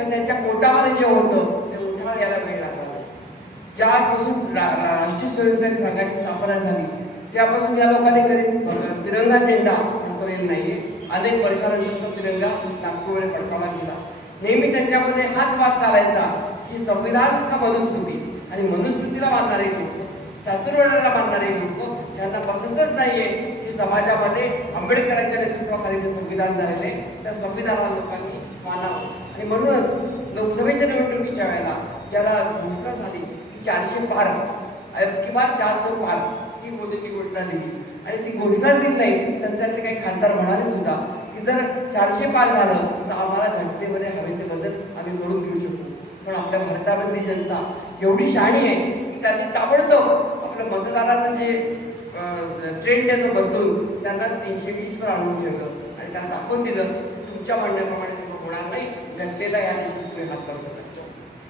तर त्यांच्या पोटावर जे होतं ते उठावर यायला वेळ लागला. ज्यापासून राष्ट्रीय स्वयंसेवक संघाची स्थापना झाली त्यापासून या लोकांनी कधी तिरंगा झेंडा फडकवलेला नाहीये. अनेक वर्षानंतर तो तिरंगा नागपूरमध्ये फडकावला गेला. नेहमी त्यांच्यामध्ये हाच वाद चालायचा की संविधान का मनुस्मृती, आणि मनुस्मृतीला मानणारे लोक, चातुर्वर्ण्याला मानणारे लोक यांना पसंतच नाहीये की समाजामध्ये आंबेडकरांच्या नेतृत्वाखाली जे संविधान झालेले त्या संविधानाला लोकांनी मानावं. आणि म्हणूनच लोकसभेच्या निवडणुकीच्या वेळेला ज्याला घोषणा झाली 400 पार किमान 400 पार ही मोदींनी घोषणा दिली, आणि ती घोषणाच दिली नाही. त्यांच्यातले काही खासदार म्हणाले सुद्धा की जर 400 पार झालं तर आम्हाला घटनेमध्ये हवे ते बदल आम्ही घडून घेऊ शकतो. पण आपल्या भारतामधली जनता एवढी शहाणी आहे की त्यांनी ताबडतोब आपलं मतदाराचं जे ट्रेंड आहे तो बदलून त्यांना 320 वर आणून ठेवलं आणि त्यांना दाखवून दिलं तुमच्या म्हणण्याप्रमाणे सगळं होणार नाही, जनतेला या देशात हात करतो.